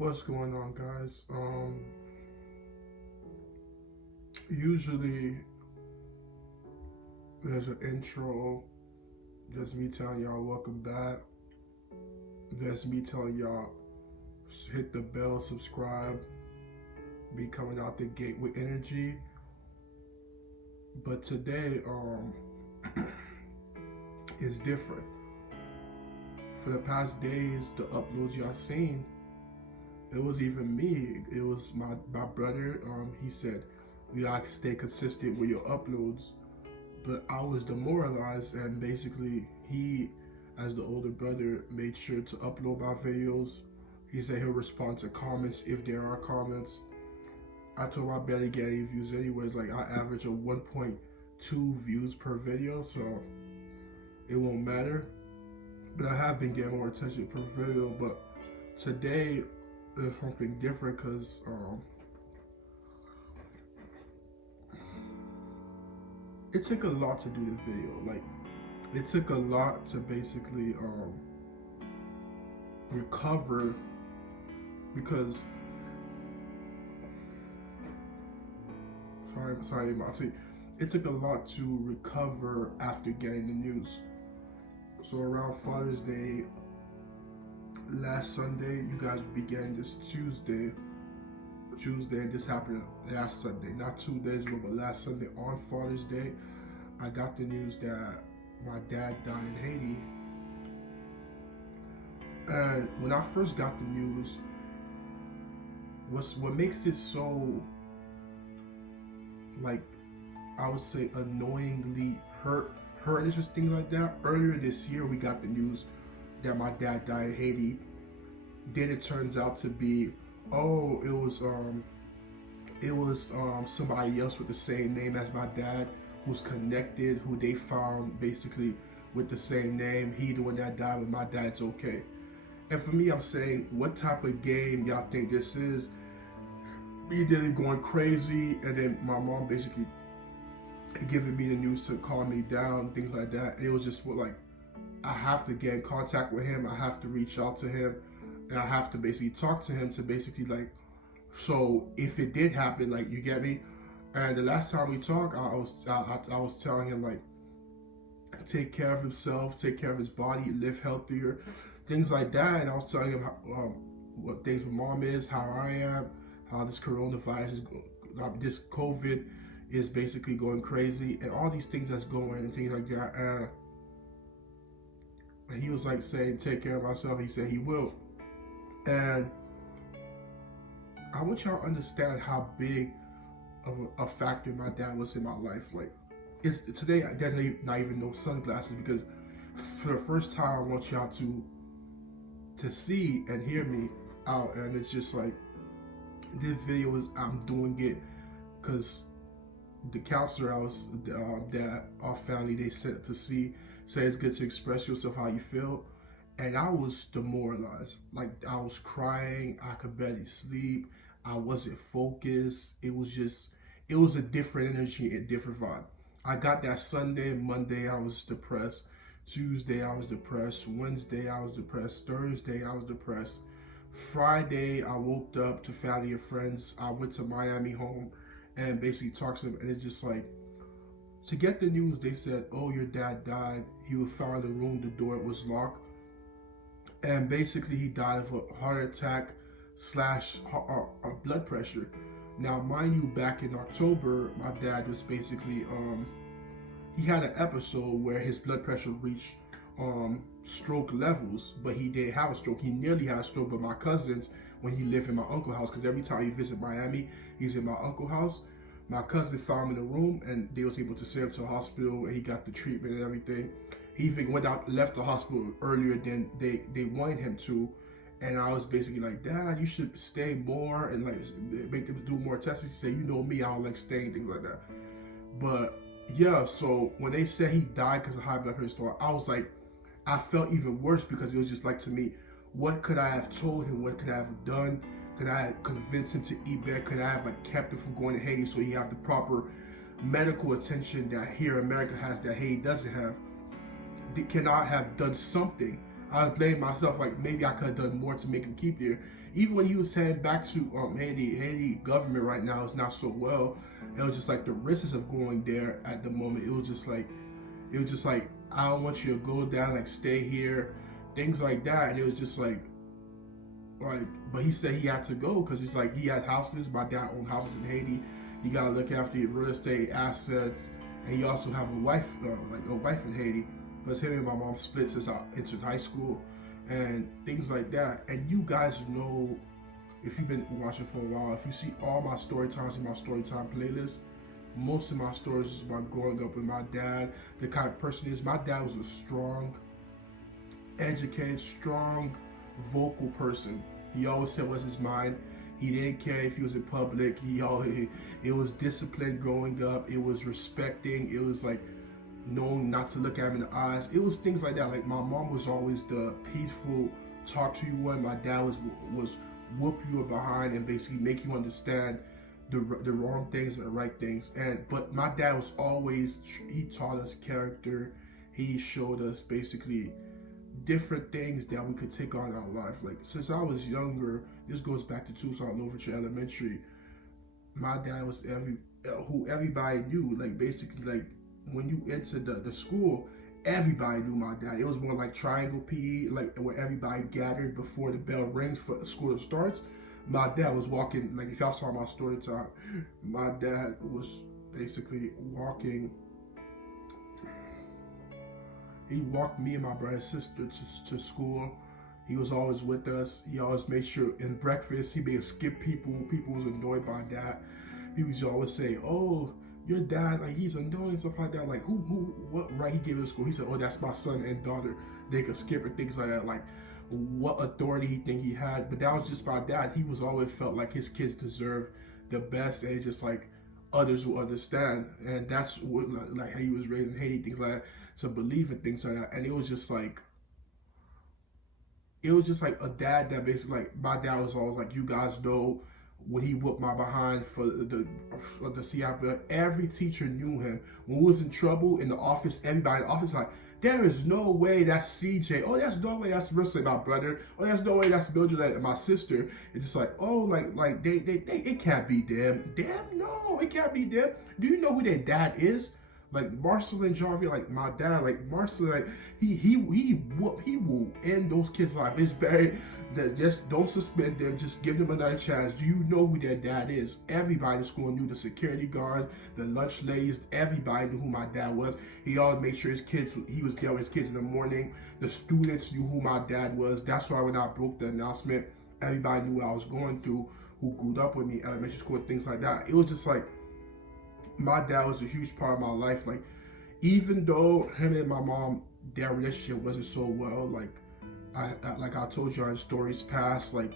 What's going on, guys? Usually there's an intro. There's me telling y'all welcome back. There's me telling y'all hit the bell, subscribe, be coming out the gate with energy. But today, is different. For the past days, the uploads y'all seen, it was even me. It was my brother. He said, "You gotta stay consistent with your uploads." But I was demoralized, and basically he, as the older brother, made sure to upload my videos. He said he'll respond to comments if there are comments. I told him I barely get any views anyways. Like, I average a 1.2 views per video, so it won't matter. But I have been getting more attention per video. But today is something different because it took a lot to do this video. Like, it took a lot to basically recover, because sorry, see, it took a lot to recover after getting the news. So around Father's Day last Sunday, you guys began this Tuesday, and this happened last Sunday, not 2 days ago, but last Sunday on Father's Day, I got the news that my dad died in Haiti. And when I first got the news, what makes it so, like, I would say annoyingly hurt is just things like that. Earlier this year, we got the news that my dad died in Haiti. Then it turns out to be, oh, it was somebody else with the same name as my dad, who's connected, who they found basically with the same name. He the one that died, but my dad's okay. And for me, I'm saying, what type of game y'all think this is? Me nearly going crazy, and then my mom basically giving me the news to calm me down, things like that. And it was just like, I have to get in contact with him. I have to reach out to him, and I have to basically talk to him to basically, like, so if it did happen, like, you get me. And the last time we talked, I was telling him, like, take care of himself, take care of his body, live healthier, things like that. And I was telling him what things with mom is, how I am, how this coronavirus is, this COVID is basically going crazy, and all these things that's going and things like that. And he was like saying, take care of myself. He said he will. And I want y'all to understand how big of a factor my dad was in my life. Like, today, there's not even no sunglasses, because for the first time, I want y'all to see and hear me out. And it's just like, this video is, I'm doing it because the counselor that our family, they sent to see, said it's good to express yourself how you feel. And I was demoralized. Like, I was crying, I could barely sleep, I wasn't focused. It was a different energy, a different vibe. I got that Sunday. Monday I was depressed. Tuesday I was depressed. Wednesday I was depressed. Thursday I was depressed. Friday I woke up to family and friends. I went to Miami home and basically talked to them, and it's just like, to get the news, they said, oh, your dad died. He was found in the room, the door was locked, and basically he died of a heart attack / blood pressure. Now, mind you, back in October, my dad was basically, he had an episode where his blood pressure reached stroke levels, but he didn't have a stroke. He nearly had a stroke. But my cousins, when he lived in my uncle's house, because every time he visit Miami, he's in my uncle's house, my cousin found him in the room, and they was able to send him to the hospital, and he got the treatment and everything. He even left the hospital earlier than they wanted him to. And I was basically like, Dad, you should stay more and, like, make them do more tests. He said, you know me, I don't like staying, things like that. But yeah, so when they said he died because of high blood pressure, I was like, I felt even worse, because it was just like, to me, what could I have told him? What could I have done? Could I have convinced him to eat better? Could I have, like, kept him from going to Haiti so he have the proper medical attention that here America has that Haiti doesn't have? Can I have done something? I blame myself, like maybe I could have done more to make him keep there. Even when he was heading back to Haiti government right now is not so well. It was just like the risks of going there at the moment. It was just like I don't want you to go down, like stay here, things like that. And it was just like, but he said he had to go because he's like he had houses. My dad owned houses in Haiti. He got to look after your real estate assets, and he also have a wife, like a wife in Haiti. Because him and my mom split since I entered high school, and things like that. And you guys know, if you've been watching for a while, if you see all my story times in my story time playlist, most of my stories is about growing up with my dad. The kind of person he is. My dad was a strong, educated, strong, vocal person. He always said what's his mind. He didn't care if he was in public. It was discipline growing up. It was respecting. It was like knowing not to look at him in the eyes. It was things like that. Like my mom was always the peaceful, talk to you one. My dad was whoop you behind and basically make you understand the wrong things and the right things. But my dad was always, he taught us character. He showed us basically different things that we could take on in our life. Like since I was younger, this goes back to Tucson Overture Elementary. My dad was who everybody knew. Like basically, like when you entered the school, everybody knew my dad. It was more like triangle PE, like where everybody gathered before the bell rings for the school starts. My dad was walking, like if y'all saw my story time, my dad was basically walking. He walked me and my brother and sister to school. He was always with us. He always made sure in breakfast he made skip people. People was annoyed by that. People used to always say, "Oh, your dad, like he's annoying," stuff like that. Like what right he gave to school? He said, "Oh, that's my son and daughter. They could skip and things like that." Like what authority he think he had? But that was just my dad. He was always felt like his kids deserve the best, and just like others will understand. And that's what like how he was raised in Haiti, things like that, to believe in things like that. And it was just like a dad that basically, like my dad was always like, you guys know when he whooped my behind for the CI. Every teacher knew him. When we was in trouble in the office, everybody in the office like, there is no way that's CJ. Oh, there's no way that's Russell, my brother. Oh, there's no way that's Mildred and my sister. It's just like, oh, like they it can't be them. Damn, no, it can't be them. Do you know who their dad is? Like Marcel and Jarvie, like my dad, like Marcel, like he will end those kids' life. It's better that just don't suspend them, just give them another chance. Do you know who their dad is? Everybody in school knew, the security guard, the lunch ladies, everybody knew who my dad was. He always made sure he was there with his kids in the morning. The students knew who my dad was. That's why when I broke the announcement, everybody knew what I was going through, who grew up with me, elementary school, things like that. It was just like, my dad was a huge part of my life. Like, even though him and my mom, their relationship wasn't so well, like I told you in stories past, like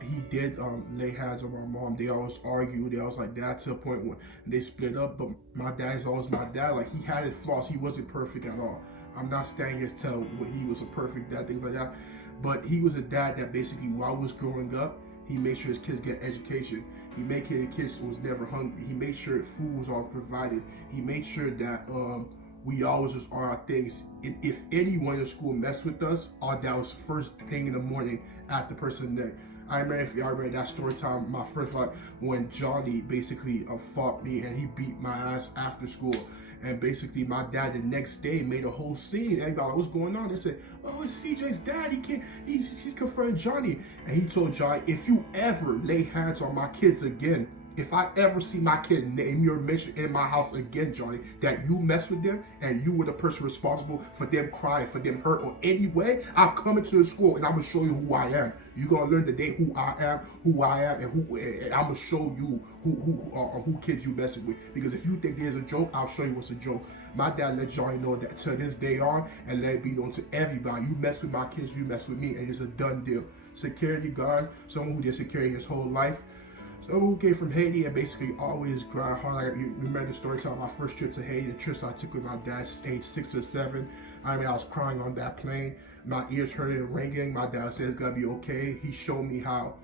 he did lay hands on my mom. They always argued. They always like that, to a point when they split up. But my dad is always my dad. Like he had his flaws. He wasn't perfect at all. I'm not standing here to tell he was a perfect dad, things like that. But he was a dad that basically, while I was growing up, he made sure his kids get education. He made sure his kids was never hungry. He made sure food was always provided. He made sure that we always was on our things. If anyone in school messed with us, our dad was first thing in the morning at the person's neck. I remember, if y'all remember that story time, my first life, when Johnny basically fought me and he beat my ass after school. And basically, my dad the next day made a whole scene. Everybody like, what's going on? They said, oh, it's CJ's dad. He's confronting Johnny. And he told Johnny, if you ever lay hands on my kids again, if I ever see my kid name your mention in my house again, Johnny, that you mess with them and you were the person responsible for them crying, for them hurt, or any way, I'm coming to the school and I'm gonna show you who I am. You're gonna learn today who I am, and I'm gonna show you who kids you messing with. Because if you think there's a joke, I'll show you what's a joke. My dad let Johnny know that to this day on, and let it be known to everybody. You mess with my kids, you mess with me, and it's a done deal. Security guard, someone who did security his whole life. So who came from Haiti and basically always grind hard. You remember the story time, my first trip to Haiti, the trips I took with my dad, age 6 or 7. I mean, I was crying on that plane. My ears hurting and ringing. My dad said it's gonna be okay. He showed me how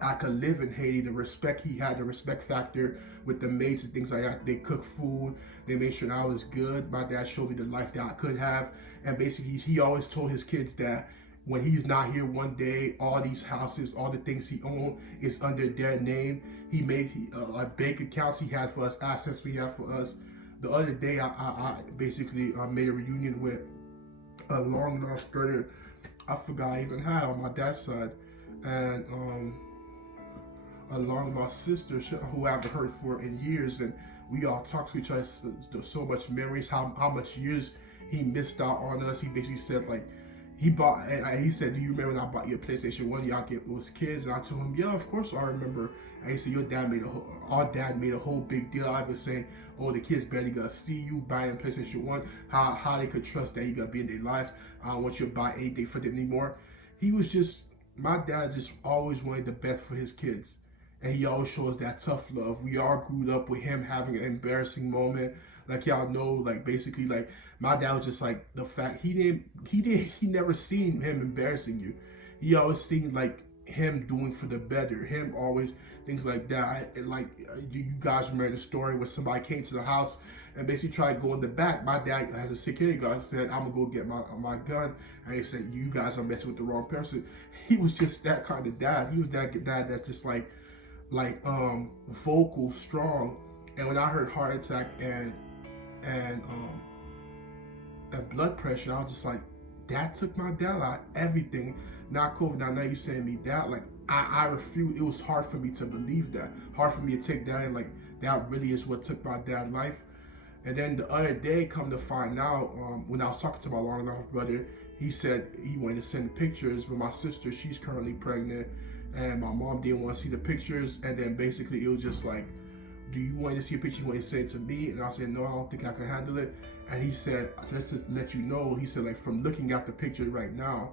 I could live in Haiti, the respect he had, the respect factor with the maids and things like that. They cooked food. They made sure that I was good. My dad showed me the life that I could have. And basically, he always told his kids that when he's not here one day, all these houses, all the things he owned is under their name. He made like bank accounts he had for us, assets we have for us. The other day, I basically made a reunion with a long lost brother I forgot I even had on my dad's side, and a long lost sister who I haven't heard for in years, and we all talked to each other so much memories, how much years he missed out on us. He basically said like he said, "Do you remember when I bought you a PlayStation 1? Y'all get those kids?" And I told him, "Yeah, of course I remember." And he said, our dad made a whole big deal out of it, saying, "Oh, the kids barely gonna see you buying PlayStation 1. How they could trust that you gonna be in their life. I don't want you to buy anything for them anymore." My dad just always wanted the best for his kids. And he always shows that tough love. We all grew up with him having an embarrassing moment. Like y'all know, like basically like my dad was just like the fact he never seen him embarrassing you. He always seen like him doing for the better, him always things like that. You guys remember the story where somebody came to the house and basically tried to go in the back. My dad has a security guard said, "I'm gonna go get my gun," and he said, "You guys are messing with the wrong person." He was just that kind of dad. He was that dad that's just like vocal, strong. And when I heard heart attack and blood pressure, I was just like, that took my dad out. Everything, not COVID. Now you saying me that, like I refuse. It was hard for me to believe that. Hard for me to take that and like that really is what took my dad's life. And then the other day, come to find out, when I was talking to my long lost brother, he said he wanted to send pictures, but my sister, she's currently pregnant, and my mom didn't want to see the pictures. And then basically it was just like, "Do you want to see a picture? You want to send it to me?" And I said, "No, I don't think I can handle it." And he said, "Just to let you know," he said, like, "from looking at the picture right now,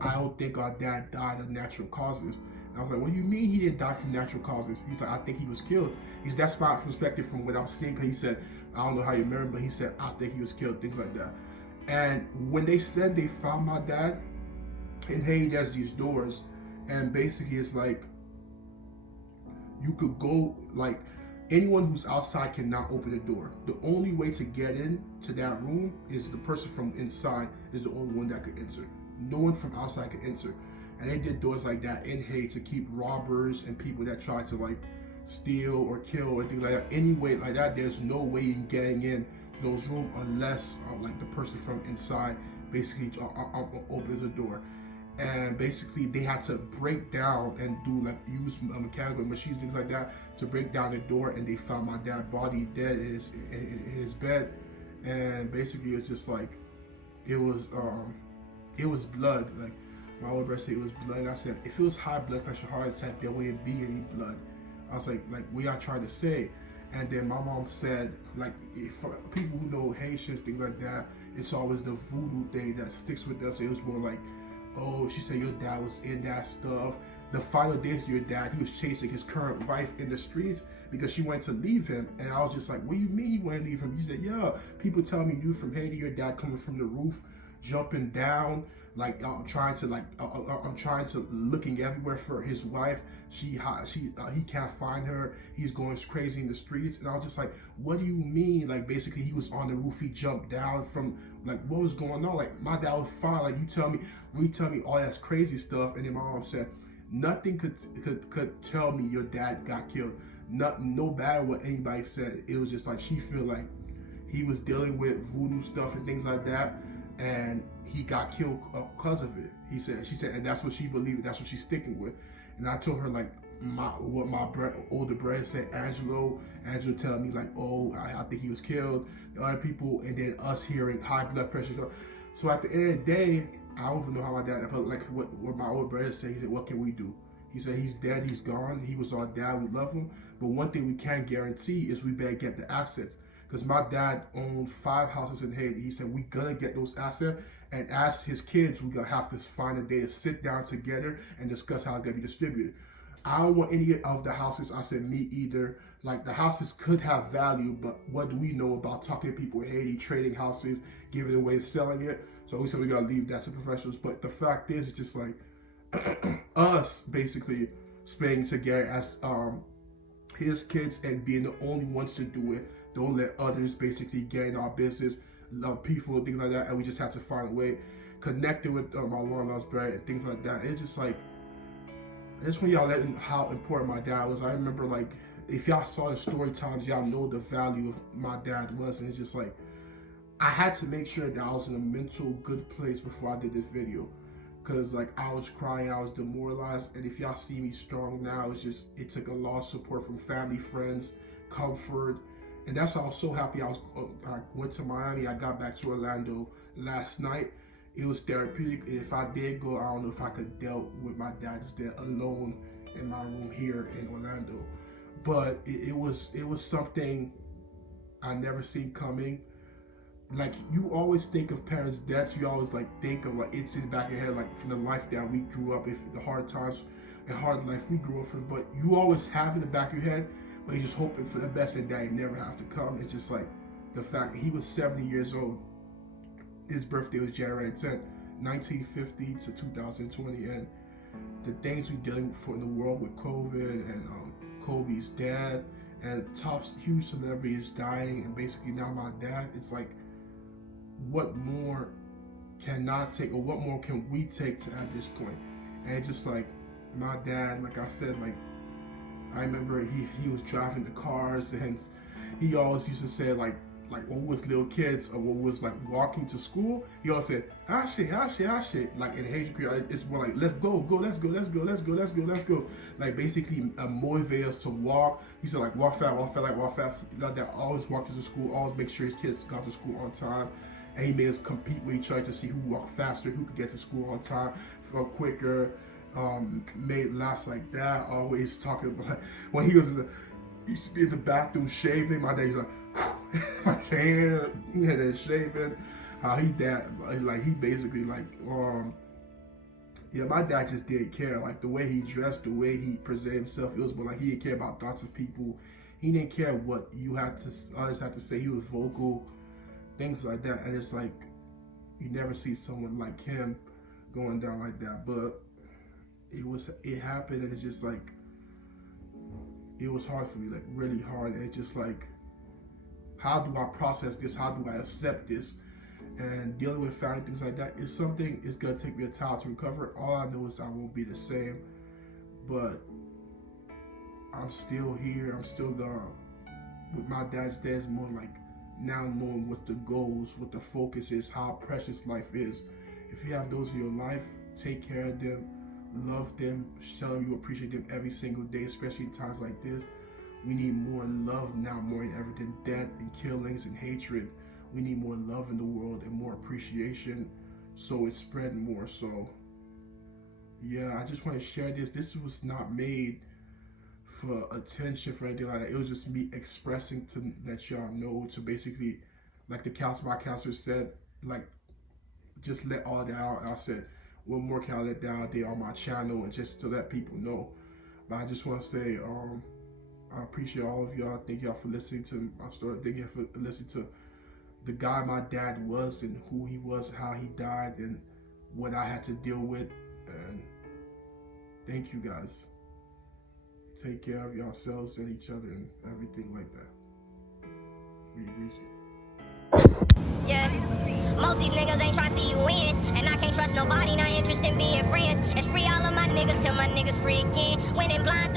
I don't think our dad died of natural causes." And I was like, "What do you mean he didn't die from natural causes?" He's like, "I think he was killed." That's my perspective from what I'm seeing. Cause he said, "I don't know how you remember, but he said, I think he was killed," things like that. And when they said they found my dad, in Haiti, there's these doors, and basically it's like you could go, like anyone who's outside cannot open the door. The only way to get in to that room is the person from inside is the only one that could enter. No one from outside could enter. And they did doors like that in Haiti to keep robbers and people that try to like steal or kill or things like that. Anyway, like that, there's no way in getting in to those rooms unless like the person from inside basically opens the door. And basically they had to break down and do like use mechanical machines, things like that, to break down the door. And they found my dad's body dead in his bed. And basically it's just like it was blood. Like my older brother said, it was blood. And I said, if it was high blood pressure, heart attack, there wouldn't be any blood. I was like we are trying to say. And then my mom said, like, for people who know Haitians, things like that, it's always the voodoo thing that sticks with us. It was more like, oh, she said your dad was in that stuff. The final days of your dad, he was chasing his current wife in the streets because she wanted to leave him. And I was just like, what do you mean he wanted to leave him? He said, yeah, people tell me you from Haiti, your dad coming from the roof, jumping down, like I'm trying to looking everywhere for his wife. He can't find her. He's going crazy in the streets. And I was just like, what do you mean? Like basically he was on the roof, he jumped down from, like, what was going on? Like my dad was fine. Like you tell me all that crazy stuff. And then my mom said, nothing could tell me your dad got killed. No matter what anybody said. It was just like she feel like he was dealing with voodoo stuff and things like that, and he got killed because of it. She said, and that's what she believed. That's what she's sticking with. And I told her like what my older brother said. Angelo telling me like, oh, I think he was killed. The other people, and then us hearing high blood pressure. So at the end of the day, I don't even know how my dad. But like what my older brother said, he said, what can we do? He said he's dead, he's gone. He was our dad. We love him. But one thing we can't guarantee is we better get the assets. Because my dad owned 5 houses in Haiti. He said, we're going to get those assets. And as his kids, we're going to have to find a day to sit down together and discuss how it's going to be distributed. I don't want any of the houses. I said, me either. Like, the houses could have value, but what do we know about talking to people in Haiti, trading houses, giving away, selling it? So we said we got to leave that to professionals. But the fact is, it's just like us basically staying together as his kids and being the only ones to do it. Don't let others basically get in our business. peaceful and things like that, and we just had to find a way connected with my long lost brother and things like that. It's just like, just when y'all letting how important my dad was. I remember, like, if y'all saw the story times, y'all know the value of my dad was, and it's just like, I had to make sure that I was in a mental good place before I did this video, because like I was crying, I was demoralized, and if y'all see me strong now, it's just, it took a lot of support from family, friends, comfort, and that's why I was so happy. I went to Miami, I got back to Orlando last night. It was therapeutic. If I did go, I don't know if I could deal with my dad's death alone in my room here in Orlando, but it was something I never seen coming. Like, you always think of parents' deaths, you always like think of like it's in the back of your head, like from the life that we grew up, if the hard times and hard life we grew up from, but you always have in the back of your head, but you're just hoping for the best and that it never have to come. It's just like the fact that he was 70 years old. His birthday was January 10th, 1950 to 2020, and the things we dealing with in the world with COVID and Kobe's death and top huge celebrities dying, and basically now my dad, it's like, what more can I take, or what more can we take to at this point? And it's just like, my dad, like I said, like, I remember he was driving the cars, and he always used to say like when we was little kids, or when we was like walking to school, he always said, Ashe, Ashe, Ashe. Like in Haitian Creole, it's more like, let's go, let's go, let's go, let's go, let's go, let's go. Like basically motivate us to walk. He said like, walk fast, like walk fast. Like that, always walked to school, always make sure his kids got to school on time. And he made us compete with each other to see who walked faster, who could get to school on time, quicker. Made laughs like that. Always talking about when he used to be in the bathroom shaving. My dad was like, my hand, he had that shaving. He basically like, yeah, my dad just didn't care. Like the way he dressed, the way he presented himself, it was more like he didn't care about thoughts of people. He didn't care what others had to say. He was vocal, things like that. And it's like, you never see someone like him going down like that. But it happened, and it's just like, it was hard for me, like really hard. And it's just like, how do I process this? How do I accept this? And dealing with family, things like that, is something, it's gonna take me a time to recover. All I know is I won't be the same, but I'm still here. I'm still gone. With my dad's death, it's more like now knowing what the goals, what the focus is, how precious life is. If you have those in your life, take care of them, love them, show them you appreciate them every single day, especially in times like this. We need more love now, more than ever, than death and killings and hatred. We need more love in the world and more appreciation, so it's spreading more. So yeah, I just want to share this. This was not made for attention, for anything like that. It was just me expressing to let y'all know, to basically, like my counselor said, like, just let all that out. I said, what more can I let down there on my channel, and just to let people know. But I just want to say, I appreciate all of y'all. Thank y'all for listening to my story. Thank you for listening to the guy my dad was, and who he was, how he died, and what I had to deal with. And thank you guys. Take care of yourselves and each other and everything like that. Be easy. Yeah. Most these niggas ain't tryna see you win, and I can't trust nobody, not interested in being friends. It's free all of my niggas till my niggas free again. When in blind